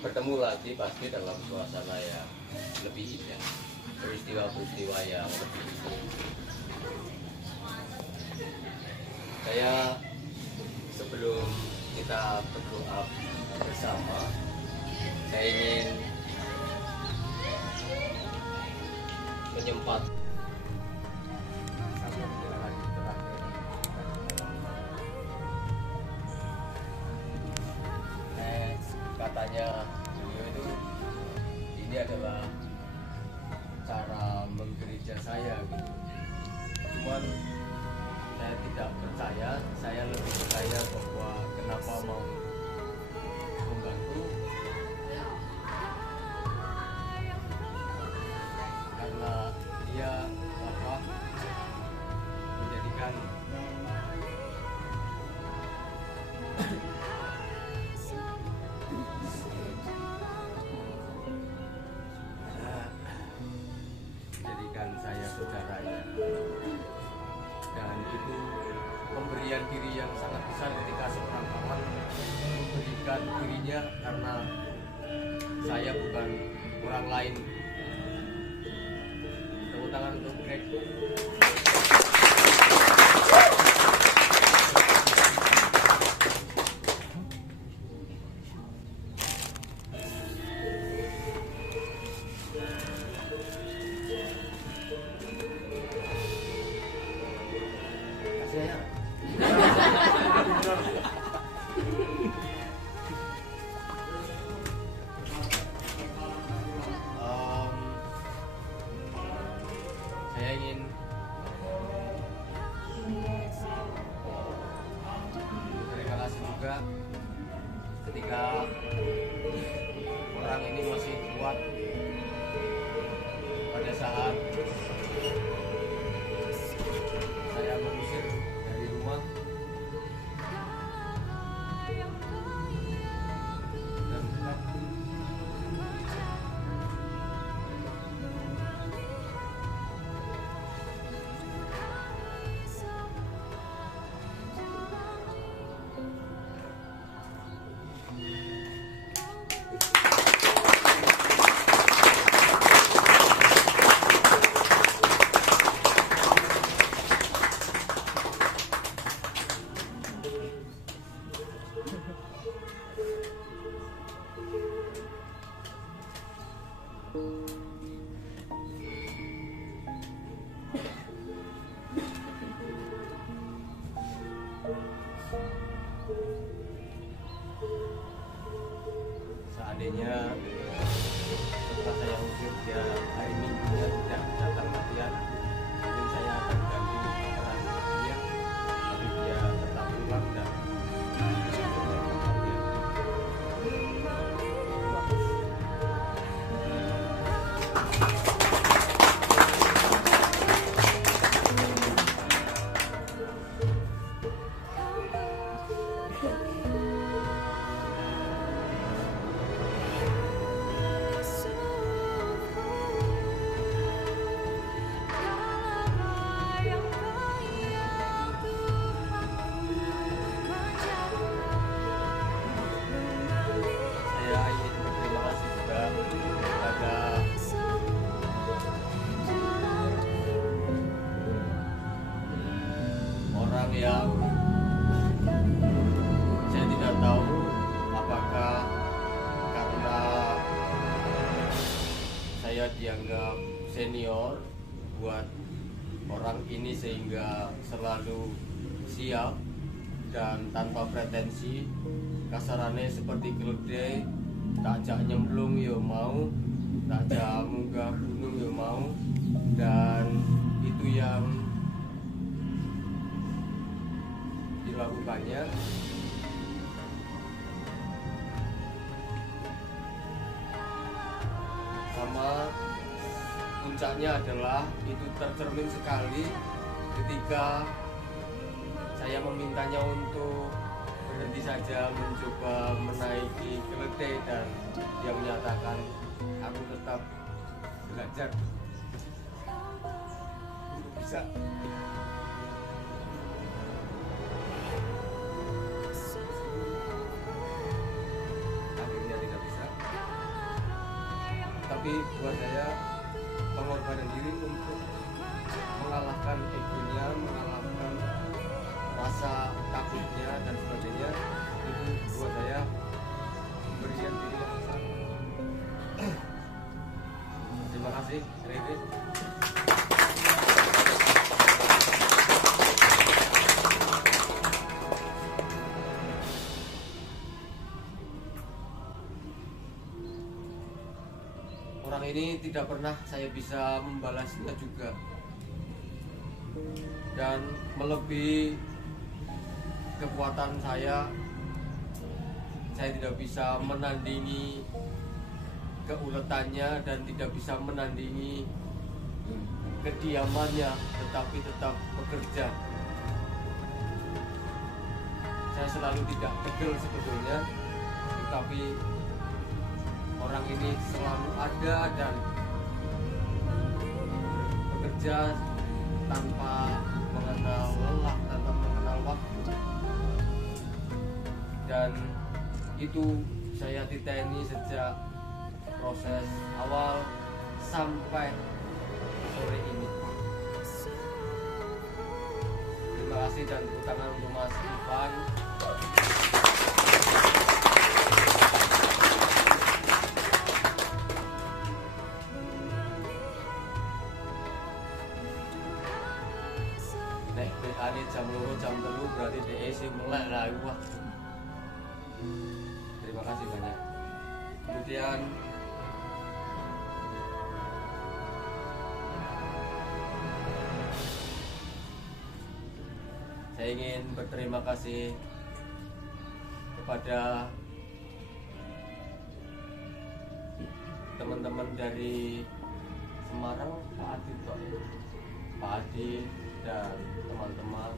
bertemu lagi pasti dalam suasana yang lebih indah, peristiwa-peristiwa yang lebih indah. Saya sebelum kita berdoa bersama, saya ingin menyempat katanya beliau itu ini adalah cara menggereja saya gitu. Cuman saya tidak percaya, saya lebih percaya bahwa kenapa mau membantu karena dia menjadikan saya saudaranya, dan itu pemberian diri yang sangat besar ketika seorang kawan memberikan dirinya karena saya bukan orang lain. Tepuk tangan untuk Greg. Saya ingin terima kasih juga ketika orang ini masih kuat pada saat saya mengusir dari rumah dan tetap seandainya setelah saya usir dia hari Minggunya tidak datang latihan, mungkin saya akan ganti peran dia, tapi dia tetap pulang dan yang saya tidak tahu apakah karena saya dianggap senior buat orang ini sehingga selalu siap dan tanpa pretensi, kasarannya seperti keledai, tak ajak nyemplung yo mau, tak ajak munggah gunung yo mau, dan itu yang dilakukannya. Sama puncaknya adalah itu tercermin sekali ketika saya memintanya untuk berhenti saja mencoba menaiki keledai, dan dia menyatakan aku tetap belajar untuk bisa akhirnya tidak tetapi buat saya pengorbanan diri untuk mengalahkan egonya, mengalahkan rasa takutnya dan sebagainya, itu buat saya memberikan diri yang besar. Terima kasih, Riri. Orang ini tidak pernah saya bisa membalasnya juga, dan melebihi kekuatan saya tidak bisa menandingi keuletannya dan tidak bisa menandingi kediamannya, tetapi tetap bekerja. Saya selalu tidak tegel sebetulnya, tetapi orang ini selalu ada dan bekerja tanpa mengenal lelah, tanpa mengenal waktu. Dan itu saya titeni sejak proses awal sampai sore ini. Terima kasih dan tepuk tangan untuk Mas Ivan. Nek PA-ne jam 2 jam 3 berarti DE sing melek lah. Wah. Terima kasih banyak. Kemudian saya ingin berterima kasih kepada teman-teman dari Semarang, Pak Adi dan teman-teman.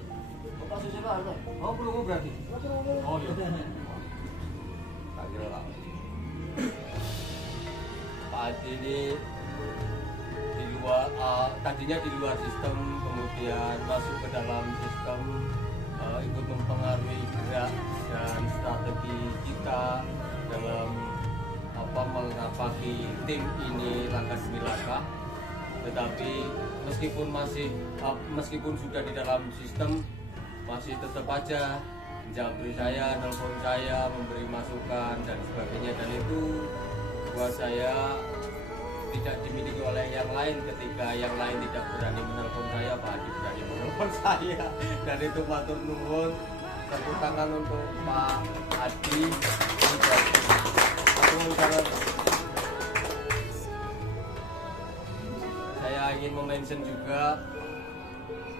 Bapak susah lah, oh belum berarti. Oh iya. Tak kira lah. Pak Adi ini di luar, tadinya di luar sistem, kemudian masuk ke dalam sistem, ikut mempengaruhi gerak dan strategi kita dalam mengapaki tim ini langkah demi langkah. Tetapi meskipun sudah di dalam sistem, masih tetap aja menjabri saya, nelpon saya, memberi masukan dan sebagainya, dan itu buat saya tidak dimiliki oleh yang lain. Ketika yang lain tidak berani menelpon saya, Pak Adi berani menelpon saya, dan itu matur nuwun. Tepuk tangan untuk Pak Adi. Saya ingin mention juga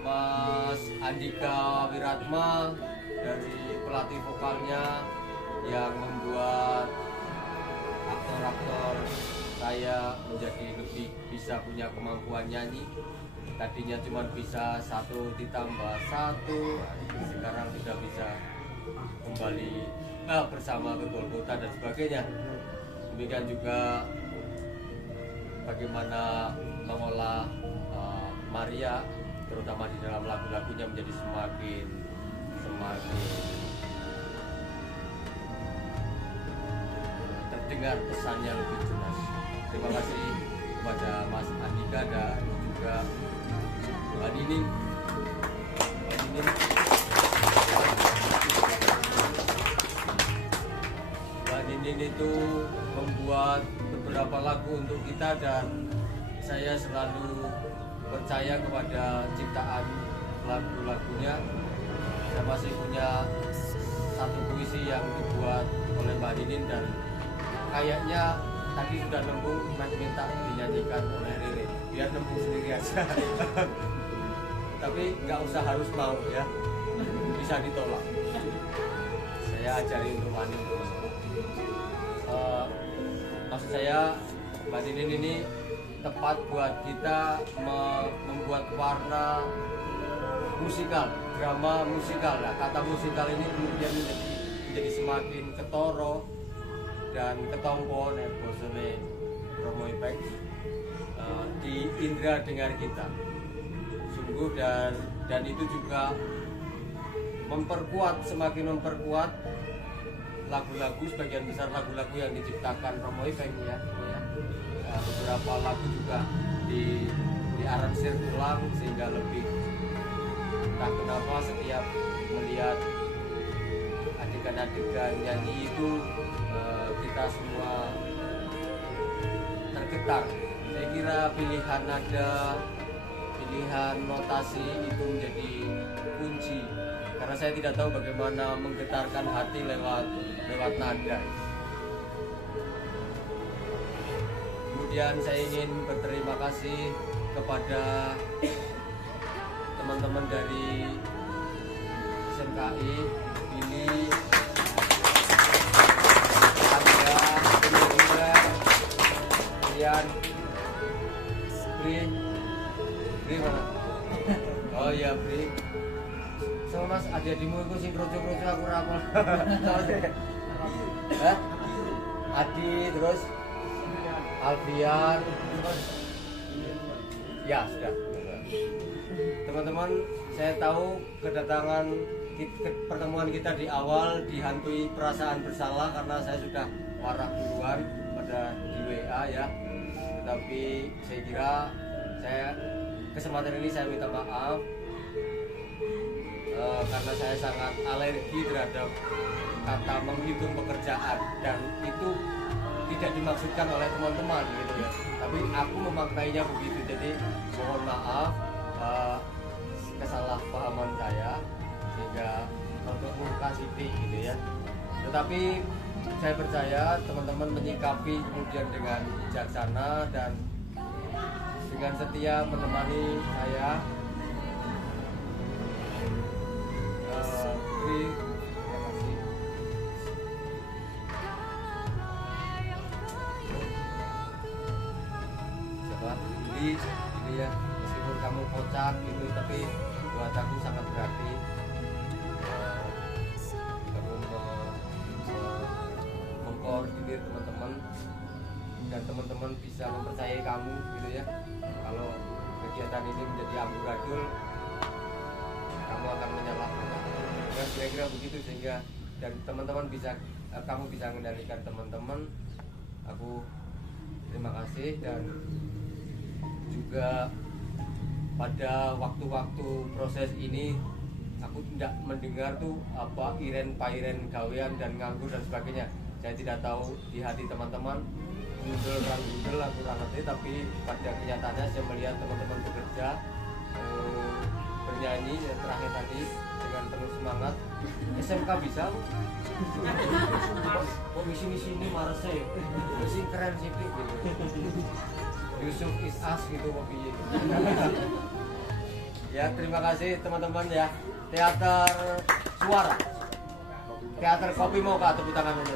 Mas Andika Wiratma dari pelatih vokalnya yang membuat aktor-aktor saya menjadi lebih bisa punya kemampuan nyanyi. Tadinya cuma bisa 1 ditambah 1, sekarang sudah bisa kembali bersama ke Golgota dan sebagainya. Demikian juga bagaimana mengolah Maria, terutama di dalam lagu-lagunya menjadi semakin terdengar pesannya lebih jelas. Terima kasih kepada Mas Andika dan juga Mbak Nining. Mbak Nining itu membuat beberapa lagu untuk kita, dan saya selalu percaya kepada ciptaan lagu-lagunya. Saya masih punya 1 puisi yang dibuat oleh Mbak Nining, dan kayaknya tadi sudah nembung, minta dinyanyikan oleh Riri, biar nembung sendiri aja. Tapi nggak usah harus mau ya, bisa ditolak. Saya ajari untuk Ani. Maksud saya Mbak Nining ini tepat buat kita membuat warna musikal, drama musikal. Nah, kata musikal ini kemudian menjadi semakin ketoro dan ketompo nek bosone Romo Ipek di indera dengar kita. Sungguh, dan itu juga semakin memperkuat lagu-lagu, sebagian besar lagu-lagu yang diciptakan Romo Ipek ya. beberapa lagu juga diaransir ulang sehingga lebih, entah kenapa setiap melihat adegan-adegan nyanyi itu kita semua tergetar. Saya kira pilihan nada, pilihan notasi itu menjadi kunci, karena saya tidak tahu bagaimana menggetarkan hati lewat nada. Kemudian saya ingin berterima kasih kepada teman-teman dari SMKI, Billy, Anda, Rian, Bri mana? Oh iya Bri. Sama Mas adik-adikmu itu sing kroco-kroco aku rapal. Hah? Adi terus Alfian terus ya sudah. Teman-teman, saya tahu pertemuan kita di awal dihantui perasaan bersalah karena saya sudah marah duluan di WA ya. Tetapi saya kira kesempatan ini saya minta maaf karena saya sangat alergi terhadap kata menghitung pekerjaan, dan itu tidak dimaksudkan oleh teman-teman gitu ya. Tapi aku memaknainya begitu. Jadi mohon maaf kesalahpahaman saya sehingga untuk muka sidik gitu ya. Tetapi saya percaya teman-teman menyikapi kemudian dengan bijaksana dan dengan setia menemani saya. Terima kasih. Siapa? Ini ya, meskipun kamu kocak gitu, tapi buat aku sangat berarti. Kamu mengkoordinir teman-teman dan teman-teman bisa mempercayai kamu gitu ya. Kalau kegiatan ini menjadi amburadul, kamu akan menyalahkan. Dan kira-kira begitu, sehingga dan teman-teman bisa, kamu bisa mengendalikan teman-teman. Aku terima kasih. Dan juga pada waktu-waktu proses ini aku tidak mendengar tuh apa iren pairen gawean dan nganggur dan sebagainya. Saya tidak tahu di hati teman-teman gundel aku kurang ngerti, tapi pada kenyataannya saya melihat teman-teman bekerja, bernyanyi yang terakhir tadi dengan penuh semangat. SMK bisa kok misi-misi marah saya misi keren sih gitu. Yusuf is us gitu kok piye. Ya terima kasih teman-teman ya. Teater Suara, Teater Kopi Mocha, tepuk tangan dulu.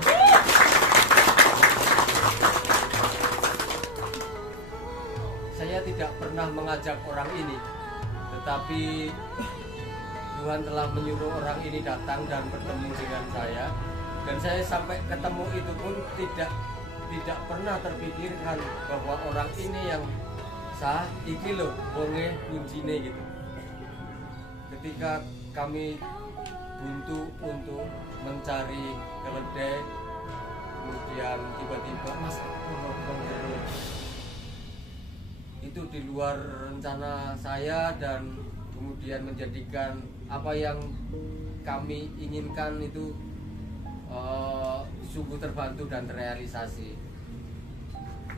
Saya tidak pernah mengajak orang ini, tetapi Tuhan telah menyuruh orang ini datang dan bertemu dengan saya. Dan saya sampai ketemu itu pun tidak pernah terpikirkan bahwa orang ini yang sah iki loh wonge kuncine gitu. Ketika kami buntu untuk mencari keledai, kemudian tiba-tiba Mas itu di luar rencana saya, dan kemudian menjadikan apa yang kami inginkan itu sungguh terbantu dan terrealisasi.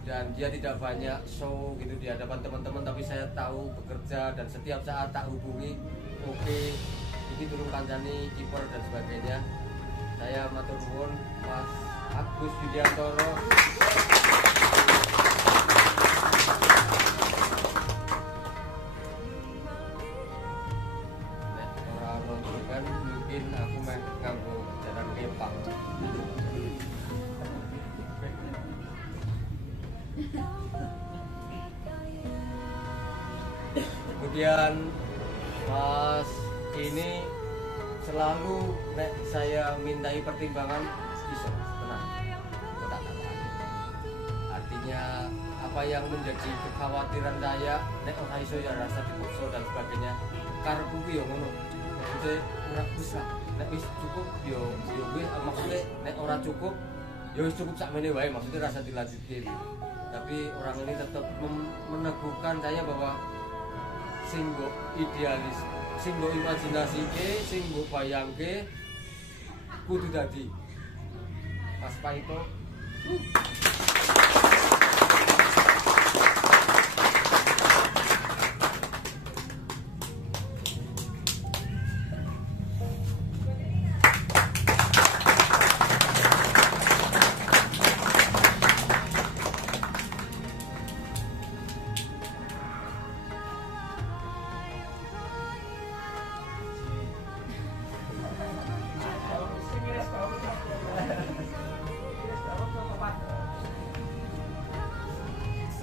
Dan dia tidak banyak show gitu di hadapan teman-teman, tapi saya tahu bekerja dan setiap saat tak hubungi, oke, ini turun kancani kiper dan sebagainya. Saya matur nuwun Mas Agus Yudiantoro. Mungkin aku main nganggo jalan kepang. Kemudian Mas ini selalu saya mintai pertimbangan, iso tenang, tak tahan. Artinya apa yang menjadi kekhawatiran saya, nek ora iso ya rasa dipaksa dan sebagainya. Karepku ki yo ngono. Maksudnya ora bisa, nek wis cukup yo wis, maksudnya nek ora cukup ya cukup sakmene wae, maksudnya rasa dilanjutin. Tapi orang ini tetap meneguhkan saya bahwa sing mbok idealis, sing mbok imajinasike, sing mbok bayangke kudu dadi. Mas Paito.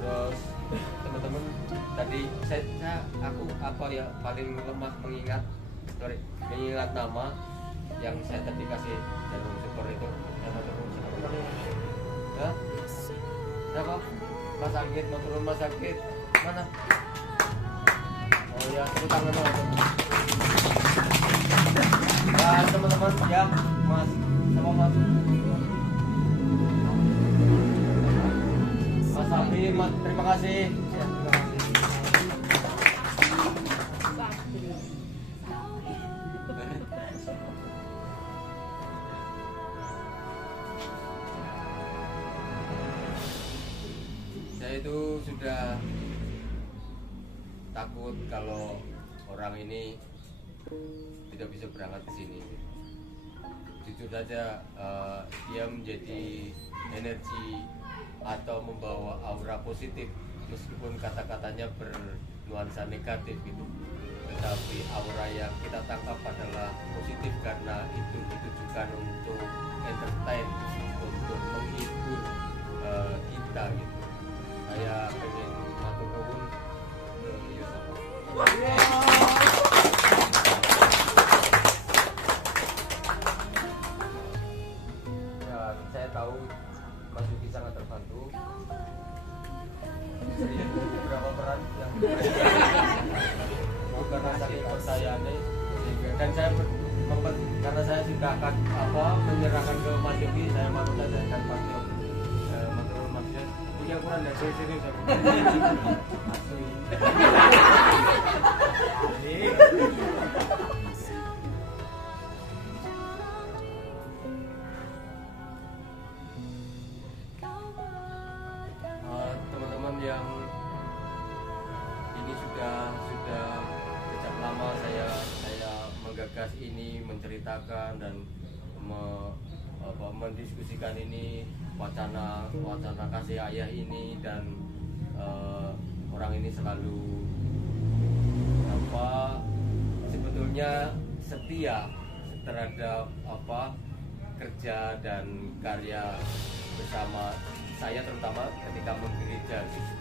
Terus teman-teman tadi aku apa ya paling lemah mengingat nama yang saya tadi kasih jarum syukur itu yang turun siapa namanya? Hah? Siapa? Mas Sakit, mau turun Mas Sakit mana? Oh ya, tepuk tangan dong. Dan teman-teman ya Mas sama Mas Sapi, terima kasih. Ya, terima kasih. Saya itu sudah takut kalau orang ini tidak bisa berangkat ke sini. Jujur saja, dia menjadi energi atau membawa aura positif meskipun kata-katanya bernuansa negatif gitu, tetapi aura yang kita tangkap adalah positif karena itu ditujukan untuk entertain, untuk menghibur kita gitu. Saya pengen matur nuwun ke Yusuf. Dan saya tahu Mas Yuki sangat terbantu. Beberapa peran yang karena saking percayaannya, dan saya karena saya sudah akan menyerahkan ke Mas Yuki, saya malu saja dan pasti matur Mas Yuki. Ini ukuran dari sini asli. Teman-teman yang ini sudah sejak lama saya menggagas ini, menceritakan dan mendiskusikan ini, wacana kasih ayah ini, dan orang ini selalu sebetulnya setia terhadap kerja dan karya bersama saya, terutama ketika menggereja gitu.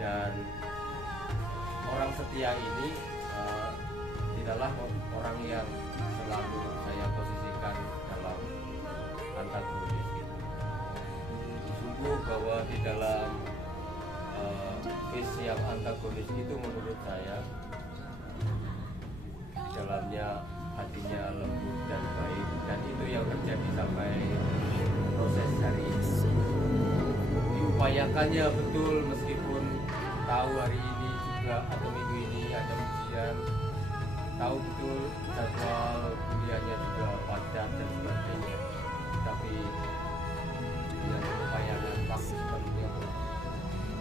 Dan orang setia ini tidaklah orang yang selalu saya posisikan dalam antagonis gitu. Sungguh bahwa di dalam face yang antagonis itu menurut saya di dalamnya hatinya lembut dan baik, dan itu yang terjadi sampai proses hari ini. Diupayakannya betul meskipun tahu hari ini juga atau minggu ini ada ujian, tahu betul jadwal kuliahnya juga padat dan sebagainya, tapi dengan upayakan waktu sepenuhnya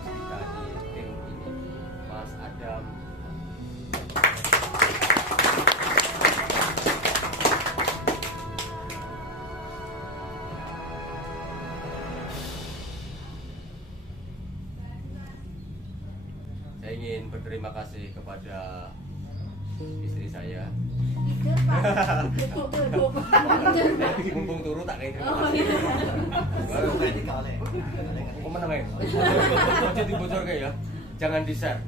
kita di tim ini. Mas Adam, saya ingin berterima kasih kepada istri saya. Mumpung turu tak kayak terima kasih. Kok menang ya? Aja dibocor kayak ya. Jangan di-share.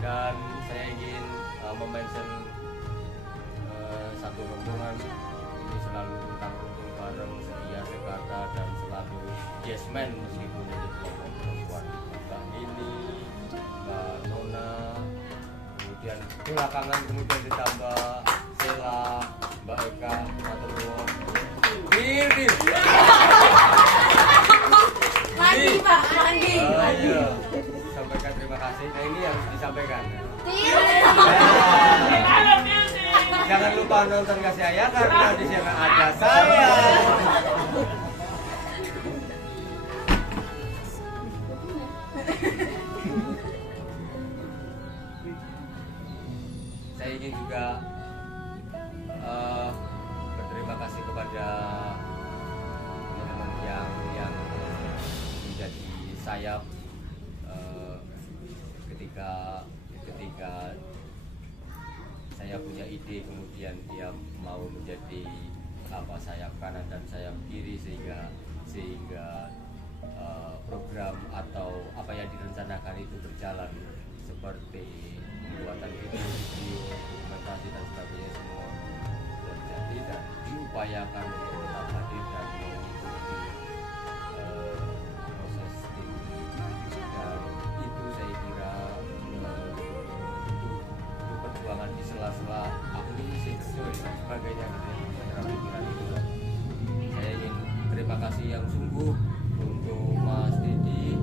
Dan saya ingin mention satu rombongan ini selalu tanggung bareng, setia sekata, dan selalu yes man meskipun ini kelompok perempuan. Mbak Nini, Mbak Nona, kemudian belakangan kemudian ditambah Sela, Mbak Eka, matur nuwun. Ini. Lagi Pak, lagi. Iya. Sampaikan terima kasih. Nah ini harus disampaikan. Jangan lupa nonton Kasih Ayah karena di sana ada saya. Saya ingin juga berterima kasih kepada teman-teman yang menjadi sayap ketika saya punya ide, kemudian dia mau menjadi sayap kanan dan sayap kiri sehingga program atau apa yang direncanakan itu berjalan, seperti pembuatan video, dokumentasi dan sebagainya semua terjadi dan diupayakan untuk tetap hadir dan mengikuti proses tim, dan itu saya kira untuk perjuangan di sela-sela aku ini sih dan sebagainya gitu ya, secara pikiran itu. Saya ingin terima kasih yang sungguh untuk Mas Didi.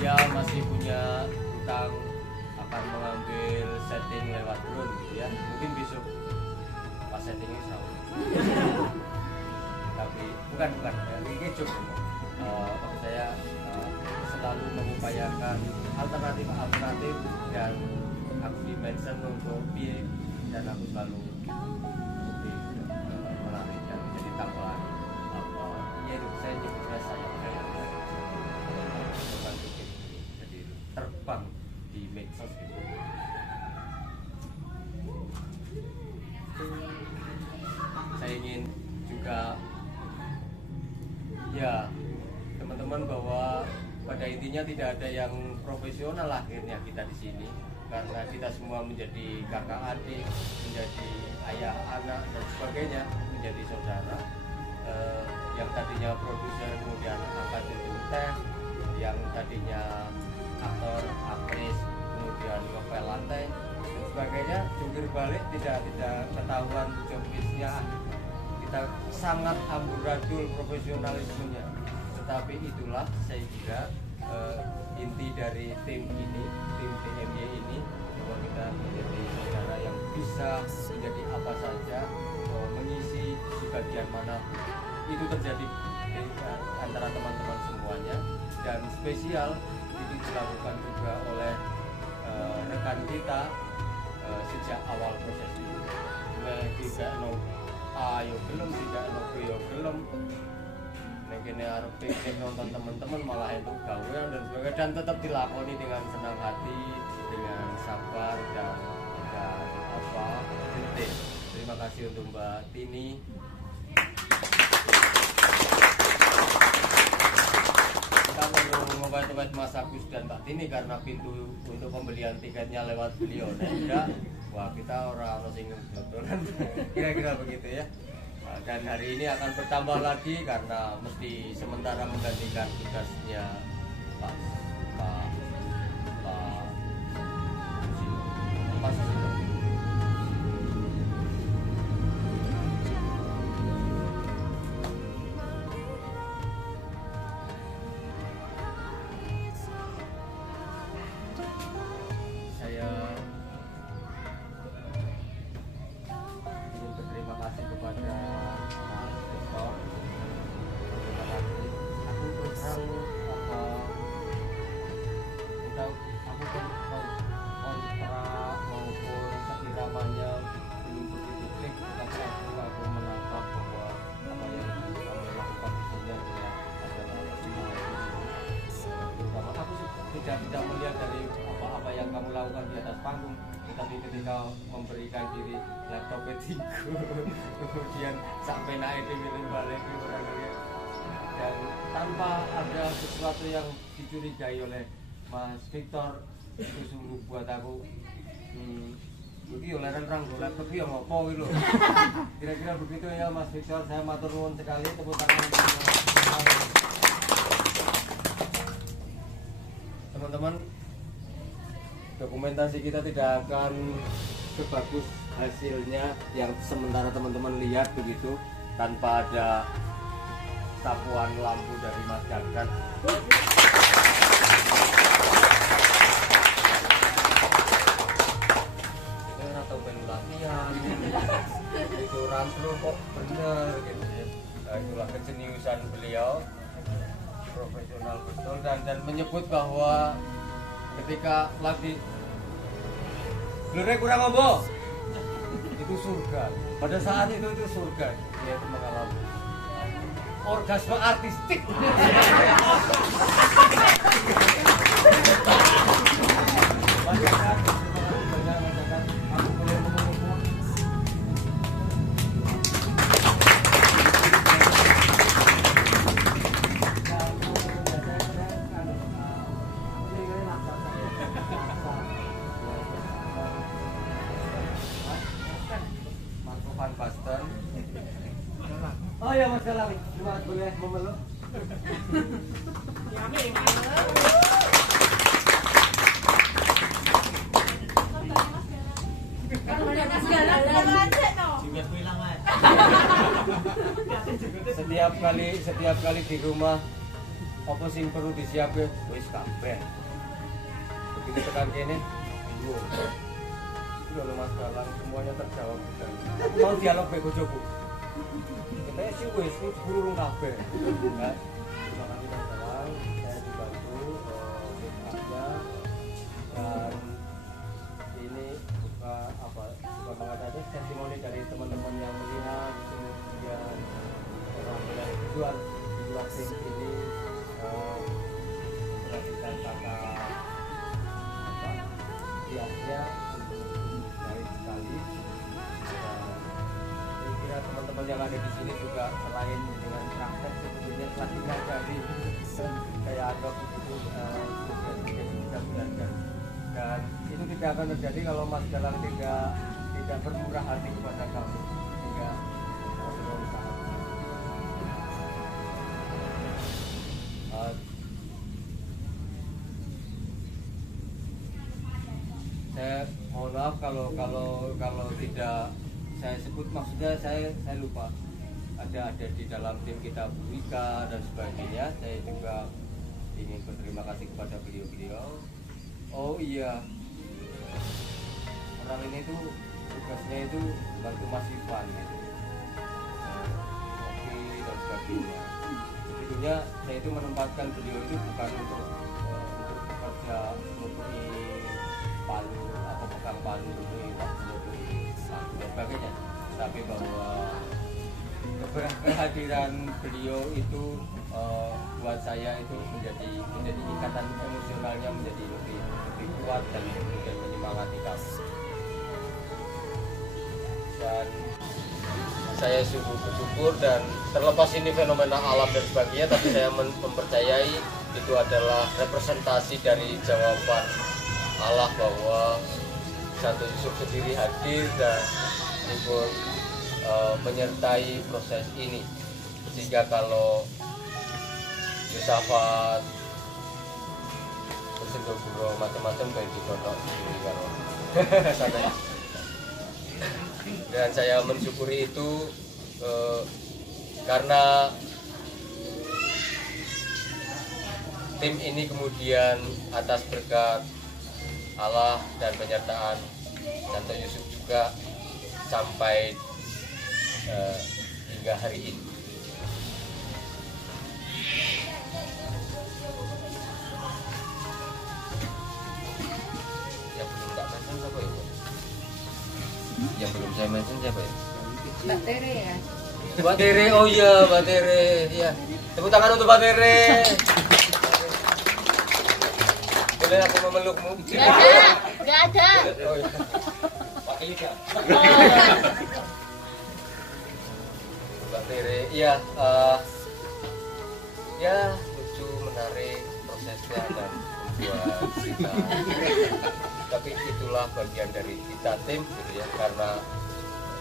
Dia masih punya utang akan mengambil setting lewat drone gitu ya. Mungkin besok pas settingnya sama. Tapi bukan ini cukup. Maksud saya selalu mengupayakan alternatif dan aku dimention untuk biaya, dan aku selalu menarik dan menjadi tambahan ya itu saya nyebutnya saya jadi terbang di medsos gitu. Saya ingin juga ya teman-teman bahwa pada intinya tidak ada yang profesional akhirnya kita di sini, karena kita semua menjadi kakak adik, menjadi ayah anak dan sebagainya, menjadi saudara. Yang tadinya produser kemudian angkat jenjang teh, yang tadinya aktor, aktris kemudian ngepel lantai dan sebagainya, jungkir balik tidak ketahuan jobisnya. Kita sangat amburadul profesionalismenya, tetapi itulah saya kira inti dari tim ini, tim TMY ini, bahwa kita menjadi saudara yang bisa menjadi apa saja, mengisi di bagian mana itu terjadi antara teman-teman semuanya, dan spesial itu dilakukan juga oleh rekan kita sejak awal proses ini. Tidak no ayo gelem, tidak no yo gelem, kene arep pengen nonton teman-teman malah untuk gawean dan sebagainya, dan tetap dilakoni dengan senang hati, dengan sabar dan detail. Terima kasih untuk Mbak Tini. Kita perlu ngobat-ngobat Mas Agus dan Mbak Tini karena pintu untuk pembelian tiketnya lewat beliau. Enggak, wah kita orang sing dodolan. Kira-kira begitu ya. Dan hari ini akan bertambah lagi karena mesti sementara menggantikan tugasnya Pak Susilo. Saya ingin berterima kasih kepada tidak melihat dari apa yang kamu lakukan di atas panggung, tetapi ketika memberikan diri laptop tinggu kemudian sampai naik di balik dan tanpa ada sesuatu yang dicurigai oleh Mas Victor, itu sungguh buat aku oleh orang golek tapi ya ngopo gitu. Kira-kira begitu ya Mas Victor, saya matur nuwun sekali, tepuk tangan. teman-teman, dokumentasi kita tidak akan sebagus hasilnya yang sementara teman-teman lihat begitu tanpa ada sapuan lampu dari Mas Gagat. Itu atau menu latihan, itu rampro kok bener gitu ya. Nah, itulah keseniusan beliau, profesional betul dan menyebut bahwa ketika lagi blure kurang ngombo itu surga. Pada saat itu surga, dia itu mengalami orgasme artistik. Oh ya Mas Galang, cuma boleh memeluk. Setiap kali di rumah apa sing perlu disiapin wis kabeh. Begitu tekan kene, bingung. Itu lho Mas Galang semuanya terjawab. Aku mau dialog bae bojoku. Kita sih wis burung kabeh. Kan? Terima kasih Mas Galang, saya dibantu semuanya dan ini bukan mengatakan testimoni dari teman-teman yang melihat kemudian orang yang di luar tim ini perhatikan kata biasanya baik sekali. Saya kira teman-teman yang ada di sini juga selain dengan praktek sebetulnya telah diajari kayak adop itu bisa belajar dan itu tidak akan terjadi kalau Mas Galang tidak bermurah hati kepada kamu sehingga saya mohon maaf kalau tidak saya sebut, maksudnya saya lupa ada di dalam tim kita Bu Wika dan sebagainya. Saya juga ingin berterima kasih kepada beliau. Oh iya, orang ini tuh tugasnya itu bantu Mas Ivan gitu, kopi dan sebagainya. Sebetulnya saya itu menempatkan beliau itu bukan untuk bekerja seperti palu atau pegang palu itu dan sebagainya, tapi bahwa kehadiran beliau itu buat saya itu menjadi ikatan emosionalnya menjadi lebih kuat dan kemudian menyemangati kami. Dan saya sungguh bersyukur dan terlepas ini fenomena alam dan sebagainya, tapi saya mempercayai itu adalah representasi dari jawaban Allah bahwa Santo Yusuf sendiri hadir dan ikut menyertai proses ini, sehingga kalau Yusafat bersendoguro macam-macam kayak dicontoh dan saya mensyukuri itu karena tim ini kemudian atas berkat Allah dan penyertaan Santo Yusuf juga sampai hingga hari ini. Yang belum tak mention siapa ya? Yang belum saya mention siapa ya? Mbak Tere ya. Mbak Tere, oh iya Mbak Tere, ya. Tepuk tangan untuk Mbak Tere. Boleh aku memelukmu? Nggak ada. Oh iya. Pakai juga. Mbak Tere, iya. Ya lucu, menarik prosesnya dan membuat kita. Tapi itulah bagian dari kita tim, gitu ya. Karena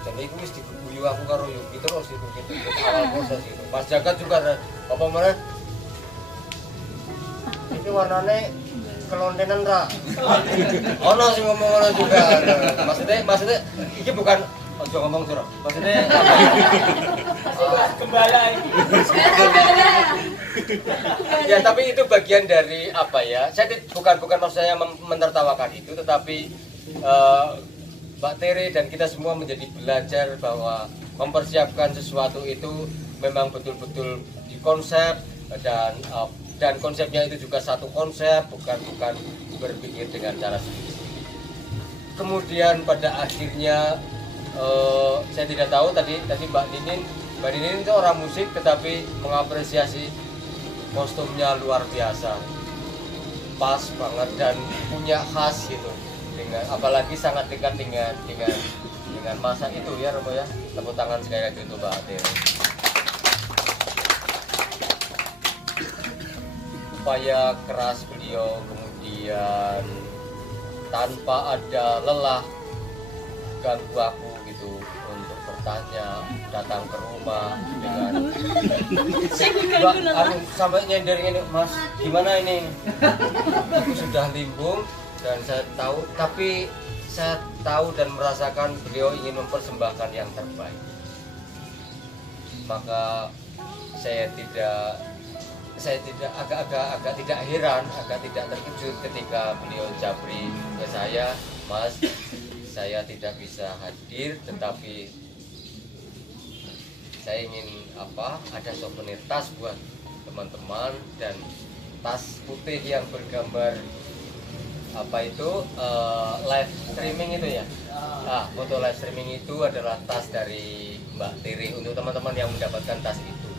jadi itu mesti diguyu aku karo Yuki terus itu gitu awal proses itu. Mas Jagat juga apa mana? Ini warnanya kelontenan ra. Ono sing ngomong ngono juga. Maksudnya iki bukan ojo ngomong suruh. Maksudnya Gembala ini. ya tapi itu bagian dari apa ya? Saya bukan maksud saya menertawakan itu, tetapi Mbak Tere dan kita semua menjadi belajar bahwa mempersiapkan sesuatu itu memang betul-betul dikonsep dan konsepnya itu juga satu konsep, bukan berpikir dengan cara sendiri. Kemudian pada akhirnya saya tidak tahu tadi Mbak Ninin itu orang musik tetapi mengapresiasi kostumnya luar biasa, pas banget dan punya khas gitu, dengan apalagi sangat dekat dengan masa itu ya Romo ya. Tepuk tangan sekali lagi untuk Mbak Tere. Upaya keras beliau, kemudian tanpa ada lelah ganggu aku gitu untuk bertanya, datang ke rumah dengan aku sampai nyender ini, Mas gimana ini, aku sudah limbung dan saya tahu dan merasakan beliau ingin mempersembahkan yang terbaik, maka saya agak tidak heran, agak tidak terkejut ketika beliau japri ke saya, Mas, saya tidak bisa hadir, tetapi saya ingin ada souvenir tas buat teman-teman, dan tas putih yang bergambar live streaming itu ya. Foto live streaming itu adalah tas dari Mbak Tere untuk teman-teman yang mendapatkan tas itu.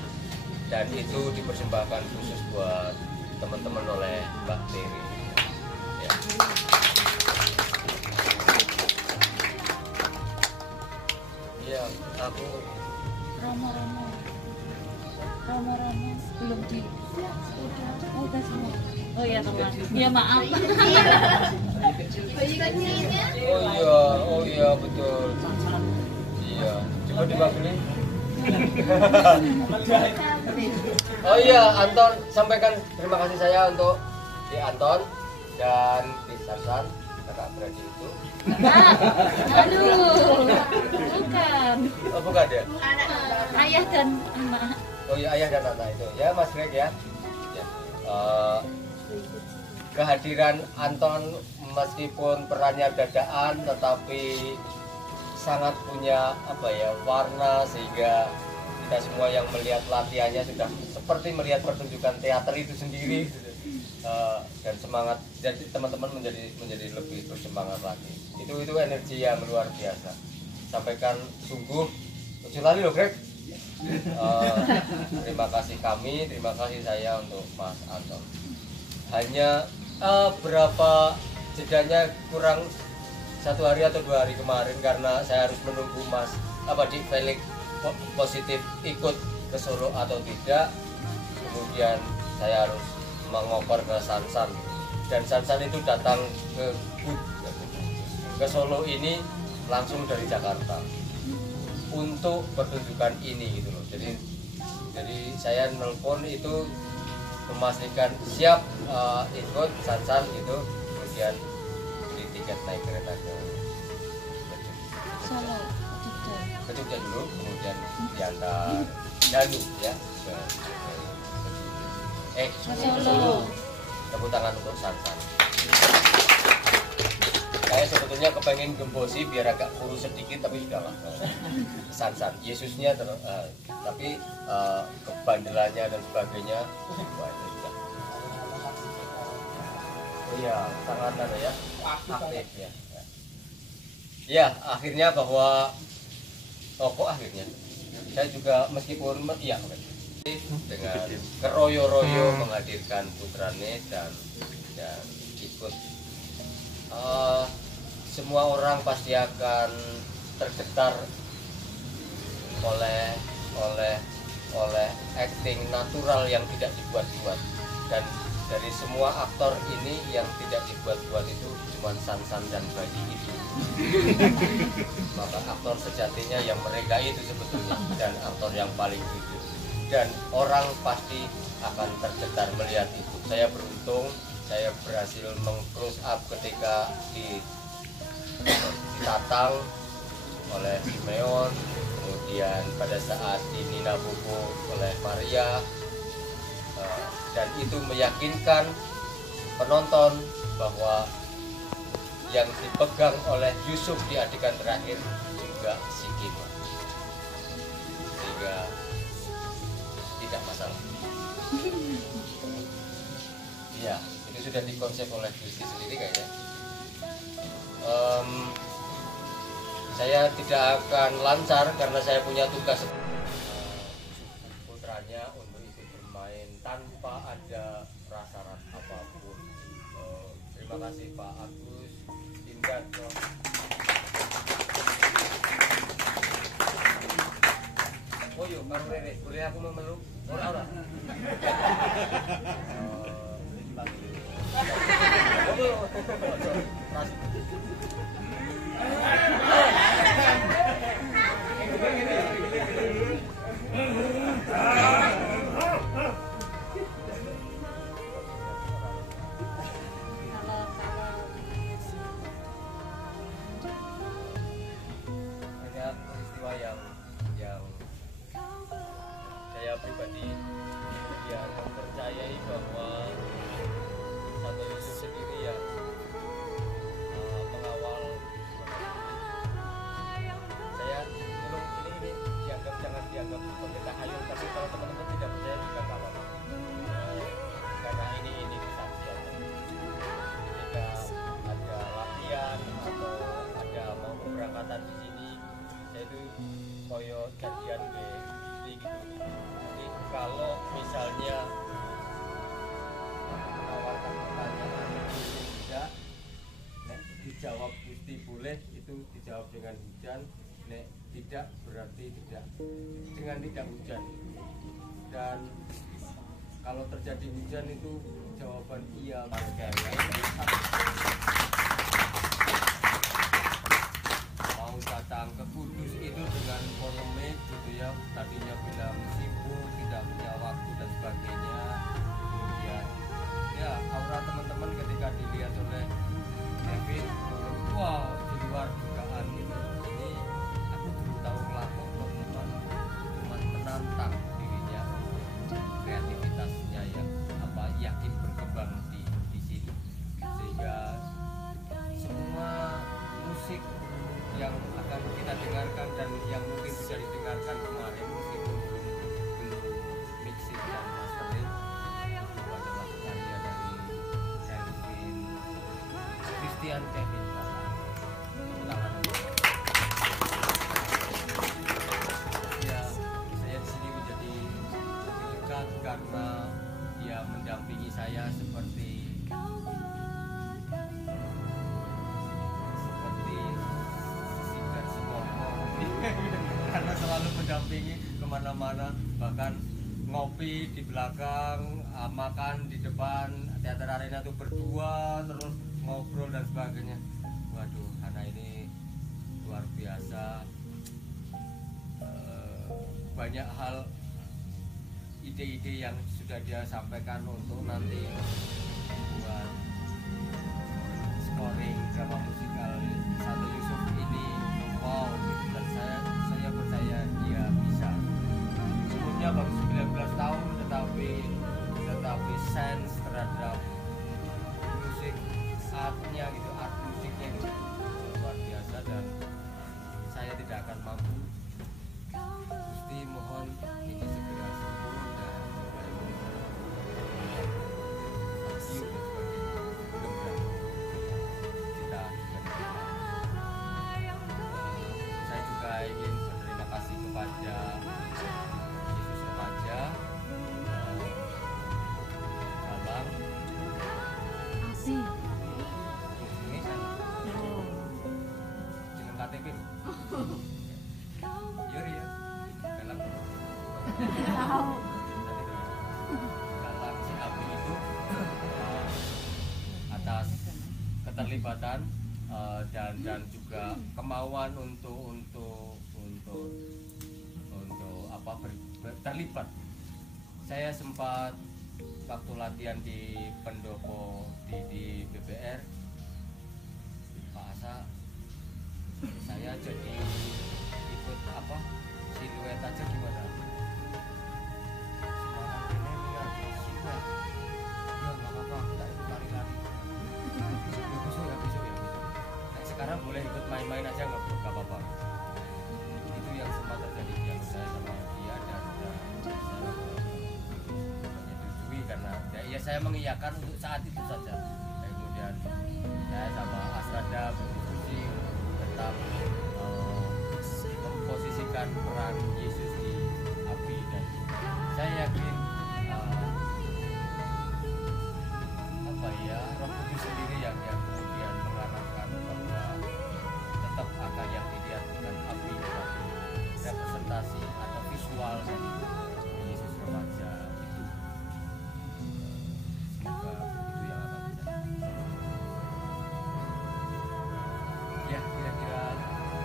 Dan itu dipersembahkan khusus buat teman-teman oleh Mbak Tere. Ya. Iya, aku Romo belum di udah semua. Oh ya teman. Ya maaf. Oh iya betul. Iya, coba dibagi. Oh iya, Anton, sampaikan terima kasih saya untuk di Anton dan di Sarsan, kakak beradik itu. Aduh, bukan. Oh bukan ya? Ayah dan anak. Oh iya, ayah dan anak itu. Ya Mas Greg ya. Kehadiran Anton meskipun perannya dadaan, tetapi sangat punya warna, sehingga kita semua yang melihat latihannya sudah seperti melihat pertunjukan teater itu sendiri, dan semangat, jadi teman-teman menjadi lebih bersemangat lagi. Itu energi yang luar biasa. Sampaikan sungguh lali loh Greg. Terima kasih terima kasih saya untuk Mas Anton. Hanya berapa jedanya, kurang 1 hari atau 2 hari kemarin, karena saya harus menunggu Mas Dik Felix positif ikut ke Solo atau tidak. Kemudian saya harus mengoper ke Sansan, dan Sansan itu datang ke Solo ini langsung dari Jakarta untuk pertunjukan ini gitu loh. Jadi saya nelpon itu memastikan siap ikut Sansan gitu, kemudian beli tiket naik kereta ke Solo. Jogja dulu, kemudian diantar Danu ya ke Solo. Tepuk tangan untuk Sansan. Saya sebetulnya kepengen gembosi biar agak kurus sedikit, tapi sudahlah. Sansan, Yesusnya tapi kebandelannya dan sebagainya, wah itu sudah. Iya, sangat ya, aktif ya. Ya, akhirnya akhirnya saya juga meskipun dengan keroyo-royo menghadirkan putrane dan ikut. Semua orang pasti akan tergetar oleh acting natural yang tidak dibuat-buat, dan dari semua aktor ini yang tidak dibuat-buat itu cuma Sansan dan Bayi itu. Maka aktor sejatinya yang mereka itu sebetulnya, dan aktor yang paling jujur, dan orang pasti akan tergetar melihat itu. Saya beruntung saya berhasil meng-close up ketika ditatang oleh Simeon, kemudian pada saat di Nina Bobo oleh Maria, dan itu meyakinkan penonton bahwa yang dipegang oleh Yusuf di adegan terakhir juga si Kim, sehingga tidak masalah. Iya, itu sudah dikonsep oleh Gusti sendiri kayaknya. Saya tidak akan lancar karena saya punya tugas putranya untuk ikut bermain tanpa ada prasyarat apapun. Terima kasih Pak Agus Indarto. Oh yuk, Kang Rere, boleh aku memeluk? Ora. Banyak peristiwa yang saya pribadi yang mempercayai bahwa Santo Yusuf sendiri yang mengawal. Saya belum ini dianggap, jangan dianggap sebagai tahayul, tapi kalau teman-teman tidak percaya juga nggak apa-apa, karena ini kesaksian. Ketika ada latihan atau ada mau keberangkatan di sini, saya itu koyo janjian gitu. Jadi kalau misalnya menawarkan pertanyaan tidak, nek dijawab Gusti boleh, itu dijawab dengan hujan, nek tidak berarti tidak, dengan tidak hujan. Dan kalau terjadi hujan itu jawaban iya. Mau datang ke Kudus itu dengan polemik gitu ya, tadinya bilang sibuk, tidak punya waktu dan sebagainya. Kemudian ya aura teman-teman ketika dilihat oleh Kevin, wow, di luar dugaan gitu. Ini aku dulu tahu ngelakon kok, cuman menantang dirinya, kreativitasnya yang yakin berkembang di sini, sehingga semua musik yang akan kita dengarkan dan yang mungkin bisa didengarkan kemarin meskipun belum mixing dan mastering, itu adalah karya dari Christian Kevin. Ya, saya di sini menjadi lebih dekat karena dia mendampingi saya seperti karena selalu mendampingi kemana-mana, bahkan ngopi di belakang, makan di depan teater arena itu berdua, terus ngobrol dan sebagainya. Waduh, anak ini luar biasa. Banyak hal, ide-ide yang sudah dia sampaikan untuk nanti buat scoring drama musikal Santo Yusuf ini. Wow, dan saya percaya dia bisa. Umurnya baru 19 tahun tetapi sense terhadap musik, artnya gitu, art musiknya gitu luar biasa, dan saya tidak akan mampu. Gusti mohon ini segera sembuh dan siu dan sebagainya. Mudah-mudahan kita saya juga ingin berterima kasih kepada Yesus Remaja, Babang Asih. ini kan jeneng KTP Yuri ya dalam si Abdi itu atas keterlibatan dan juga kemauan untuk terlibat. Saya sempat waktu latihan di pendopo di BBR, Pak Asa, saya jadi ikut apa siluet aja gimana? Semangat ini lihat siluet. Ya nggak apa-apa, kita ikut lari-lari. Ya besok ya. Nah, sekarang boleh ikut main-main aja nggak apa-apa. Itu yang sempat terjadi di saya sama dia dan saya menyetujui karena ya saya mengiyakan untuk saat itu saja. Dan kemudian saya sama Asrada berdiskusi tentang memposisikan peran Yesus di api dan saya yakin Roh Kudus sendiri yang kemudian mengarahkan bahwa tetap akan yang dilihat bukan api tetapi representasi atau visual dari Yesus remaja itu. Semoga itu yang akan terjadi. Ya kira-kira itu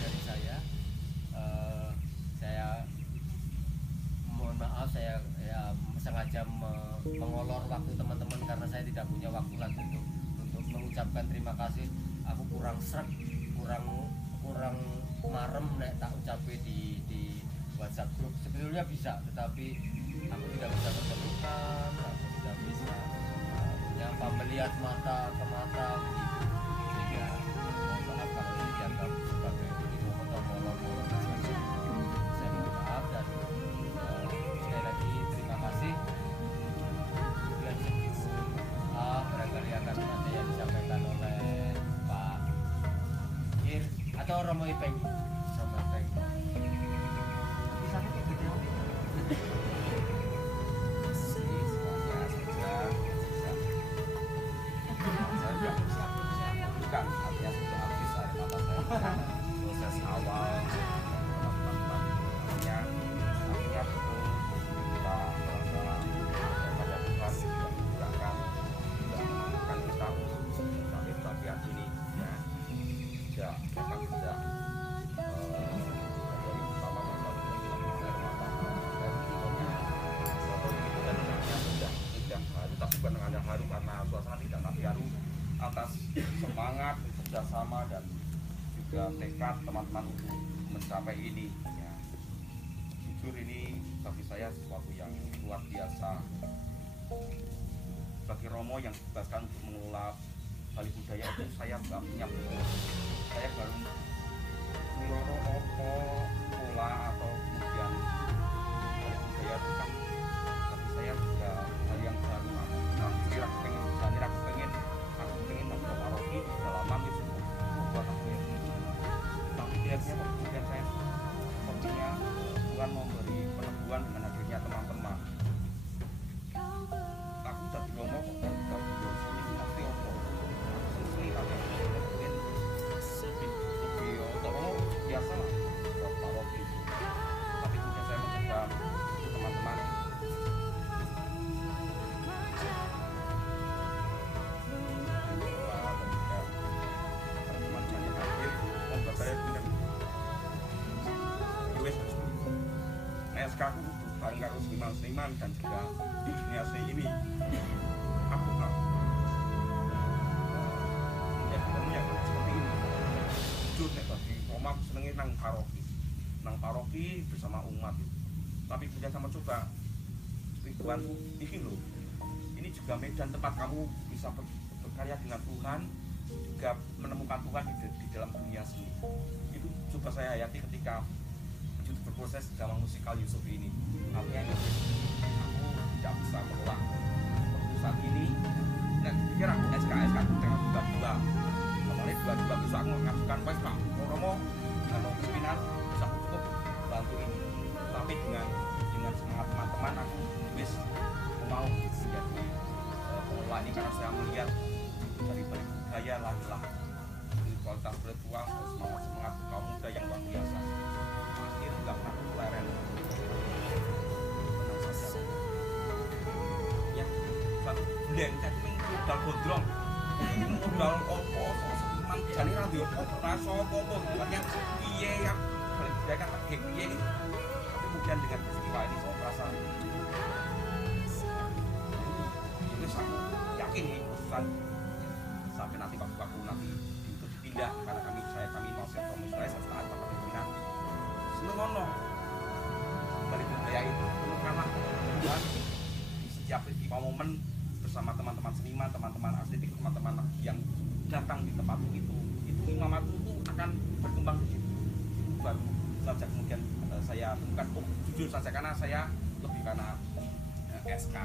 dari saya. Saya mohon maaf saya sengaja mengolor waktu teman-teman karena saya tidak punya waktu lagi untuk mengucapkan terima kasih. Aku kurang srek, kurang marem nek tak ucape di WhatsApp grup. Sebetulnya bisa, tetapi aku tidak bisa berpelukan, aku tidak bisa menyapa melihat mata ke mata begitu. Sehingga mohon maaf kalau ini dianggap sebagai ini atau molor-molor saja. Saya minta maaf dan sekali lagi terima kasih. Kemudian sebelum barangkali akan ada yang disampaikan oleh Pak Ir atau Romo Ipeng. Bisa gitu. Bukan, artinya sudah habis air mata saya. Proses awal teman-teman artinya betul kita merasa pada Tuhan sudah menggerakkan sudah menentukan kita untuk sampai bagian ini ya. Tidak memang tidak dari utama masalah air mata air hidungnya atau itu dan tidak haru, tapi bukan ada haru karena suasana tidak, tapi haru atas semangat kerjasama dan juga tekad teman-teman untuk mencapai ini ya. Jujur ini bagi saya sesuatu yang luar biasa. Bagi Romo yang ditugaskan untuk mengelola Bali Budaya itu saya nggak punya betul. Saya baru ngeloro opo pola atau kemudian Bali Budaya itu kan bagi saya juga hal yang baru. Aku pengen membuat paroki di dalaman itu buat aku ya. Tapi akhirnya kemudian saya sepertinya Tuhan memberi peneguhan dengan hadirnya teman-teman. Aku tadi ngomong kok udah di sini mesti apa? Aku sendiri tapi mungkin lebih otomo biasa lah buat paroki. Tapi kemudian saya mencoba teman-teman aku bareng karo seniman dan juga dunia ini aku nggak ya seperti ini jujur nih bagi Roma aku senengnya nang paroki bersama umat itu. Tapi kemudian sama coba Tuhan bikin loh ini juga medan tempat kamu bisa berkarya dengan Tuhan, juga menemukan Tuhan di dalam dunia seni. Itu coba saya hayati ketika berproses dalam musikal Yusuf ini. Artinya aku tidak bisa menolak keputusan ini. Dan pikir aku SKS aku dengan dua-dua. Kemarin dua-dua bisa aku mengajukan Pak Romo atau pimpinan bisa cukup bantu ini. Tapi dengan semangat teman-teman aku wis mau menjadi pengelola ini karena saya melihat dari budaya lah kualitas spiritual, semangat kaum muda yang luar biasa. Akhir nggak pernah keleren menang saja ya satu bulan tapi modal gondrong modal opo seniman jani radio opo raso opo makanya piye yang balik kan tak piye tapi kemudian dengan peristiwa ini saya merasa ini aku yakin nih urusan sampai nanti waktu aku nanti untuk dipindah karena kami mau siap promosi saya taat pada pimpinan semono dari budaya itu karena kemudian di setiap peristiwa momen bersama teman-teman seniman, teman-teman arsitek, teman-teman yang datang di tempat itu Imam itu akan berkembang di situ. Baru saja kemudian saya temukan, oh jujur saja karena saya lebih karena SK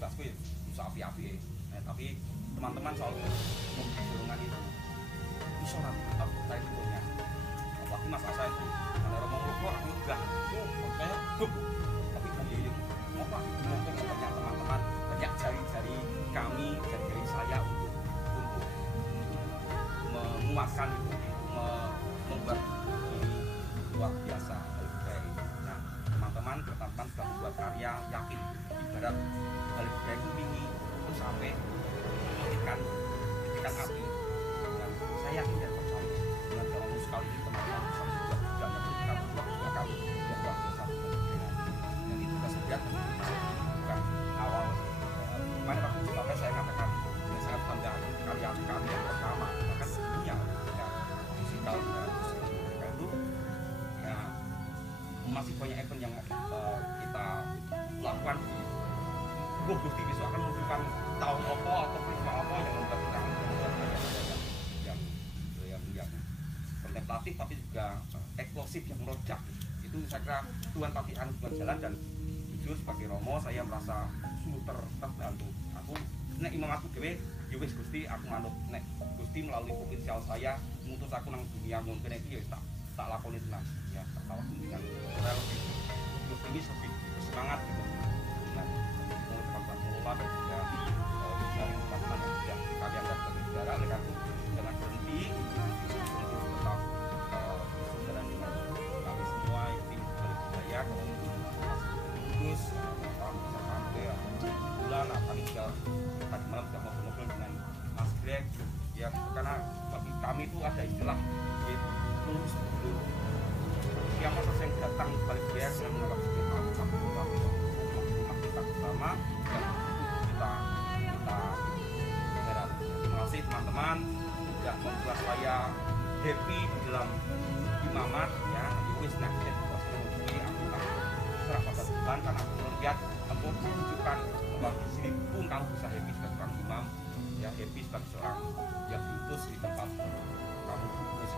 tugasku ya bisa api-api, tapi teman-teman soal memberi dorongan itu bisa nanti tetap saya punya. Apalagi Mas Asa itu karena ngomong kok aku enggak, saya tapi beliau apa ngomong banyak teman-teman, banyak jari-jari kami, jari-jari saya untuk memuaskan itu, membuat ini luar biasa. Nah, teman-teman sudah membuat karya, yakin ibarat balik budaya itu tinggi itu sampai menitikan api. Dan saya yakin dan percaya dengan dalam musikal ini teman-teman bisa membuat juga menitikan dua kali dan luar biasa. Dan itu kesedihan bukan awal mana waktu sampai saya katakan saya bangga karya kami yang pertama bahkan dunia ya musikal itu ya masih banyak event yang kita lakukan. Gusti besok akan memberikan tahun apa atau peristiwa apa yang membuat kita yang kontemplatif tapi juga eksplosif yang meledak. Itu saya kira Tuhan pasti akan buat jalan dan jujur sebagai Romo saya merasa sungguh terbantu. Aku nek imam aku dhewe ya wis Gusti aku manut nek Gusti melalui potensial saya ngutus aku nang dunia mungkin iki ya tak lakoni tenan ya tak tahu dengan lebih optimis lebih semangat gitu. Nah, dan juga mencari teman-teman yang sudah kalian dan berbicara oleh karena jangan berhenti untuk tetap saudara dengan kami semua tim balik budaya terus sampai bulan kami juga tadi malam sudah ngobrol dengan Mas Greg ya karena bagi kami itu ada istilah lulus dulu siapa saja yang datang balik budaya sedang menganggap sebagai kita bersama dan kita berharap. Terima kasih teman-teman sudah membuat saya happy di dalam imamat ya wis nek aku serah pada Tuhan karena aku melihat aku menunjukkan bahwa di sini pun kamu bisa happy sebagai seorang imam ya happy sebagai seorang yang diutus di tempat kamu diutus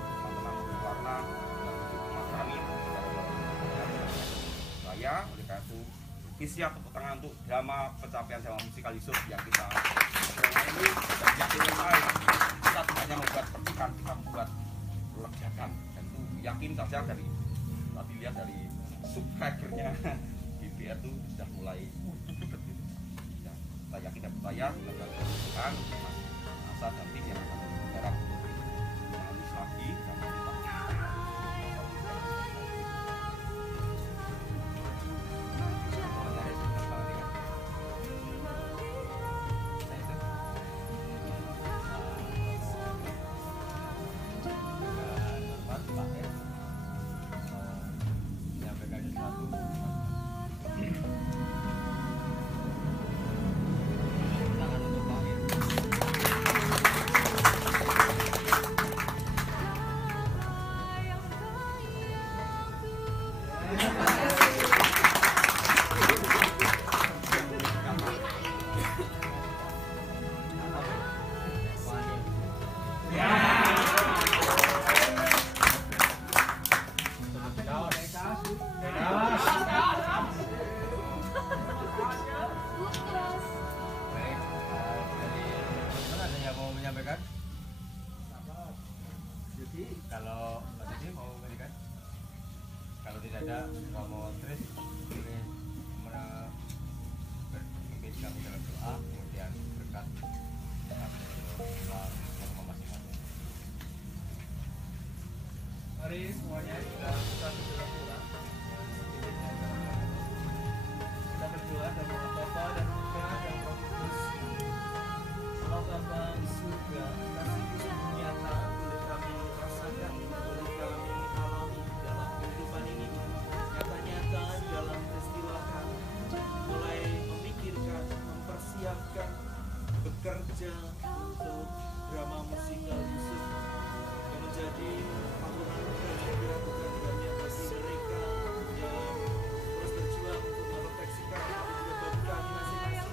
teman-teman berwarna dan umat kami saya oleh karena itu siap tepuk tangan untuk drama pencapaian drama musikal Yusuf yang kita ini dan yakin lain kita tidak hanya membuat percikan kita membuat ledakan dan itu yakin saja dari tadi lihat dari subscribernya BBR itu sudah mulai ya, kita yakin dan percaya dengan Tuhan Mas Asa dan tim yang akan menggarap menangis lagi dan kita bekerja untuk drama musikal Yusuf yang menjadi tahunan dan juga bukan hanya bagi mereka yang terus berjuang untuk merefleksikan tapi juga bagi kami masing-masing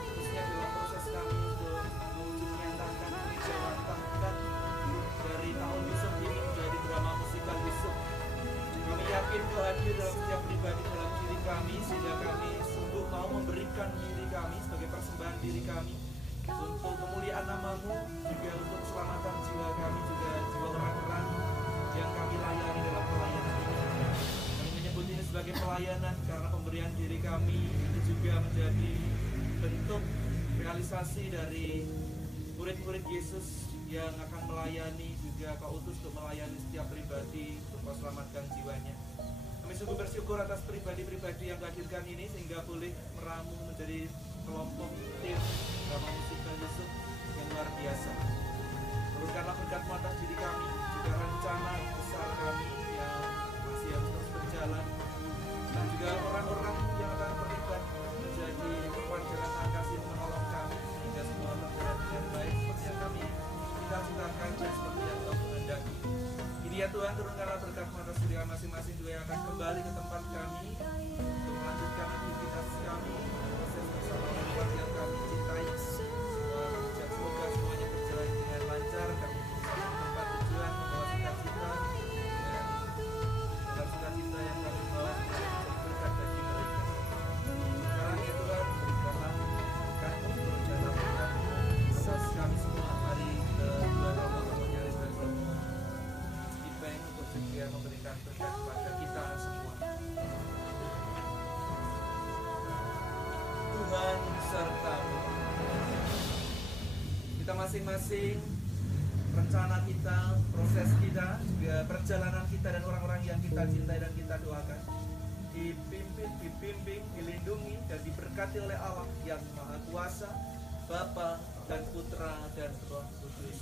khususnya dalam proses kami untuk mewujud menyatakan penghijauan tahun dari tahun Yusuf ini menjadi drama musikal Yusuf. Kami yakin Kau hadir dalam setiap pribadi dalam diri kami sehingga kami sungguh mau memberikan diri kami sebagai persembahan diri kami untuk kemuliaan nama-Mu, juga untuk keselamatan jiwa kami, juga jiwa orang-orang yang kami layani dalam pelayanan ini. Kami menyebut ini sebagai pelayanan karena pemberian diri kami itu juga menjadi bentuk realisasi dari murid-murid Yesus yang akan melayani, juga Kau utus untuk melayani setiap pribadi untuk Kau selamatkan jiwanya. Kami sungguh bersyukur atas pribadi-pribadi yang dihadirkan ini sehingga boleh meramu menjadi kelompok tim drama musikal Yusuf yang luar biasa. Turunkanlah berkat-Mu atas diri kami, juga rencana besar kami yang masih harus terus berjalan, dan juga orang-orang yang akan terlibat menjadi tempat jalan tangan kasih menolong kami sehingga semua berjalan dengan baik seperti yang kami cita-citakan dan seperti yang Kau kehendaki. Ini ya Tuhan, turunkanlah berkat-Mu atas diri kami masing-masing juga yang akan kembali ke tempat kami untuk melanjutkan aktivitas kami, proses bersama orang yang kami cintai. Semoga semuanya berjalan dengan lancar, kami bersama tempat tujuan membawa cita-cita dengan cita-cita yang kami bawa menjadi berkat bagi mereka. Sekarang ya Tuhan, berikanlah berkat-Mu, turunkanlah berkat-Mu atas kami semua. Mari kita berdoa menyaris dan Romo Ipeng untuk juga memberikan berkat kepada kita semua. Tuhan serta-Mu. Kita masing-masing, rencana kita, proses kita, juga perjalanan kita dan orang-orang yang kita cintai dan kita doakan dipimpin, dibimbing, dilindungi dan diberkati oleh Allah yang Maha Kuasa, Bapa dan Putra dan Roh Kudus.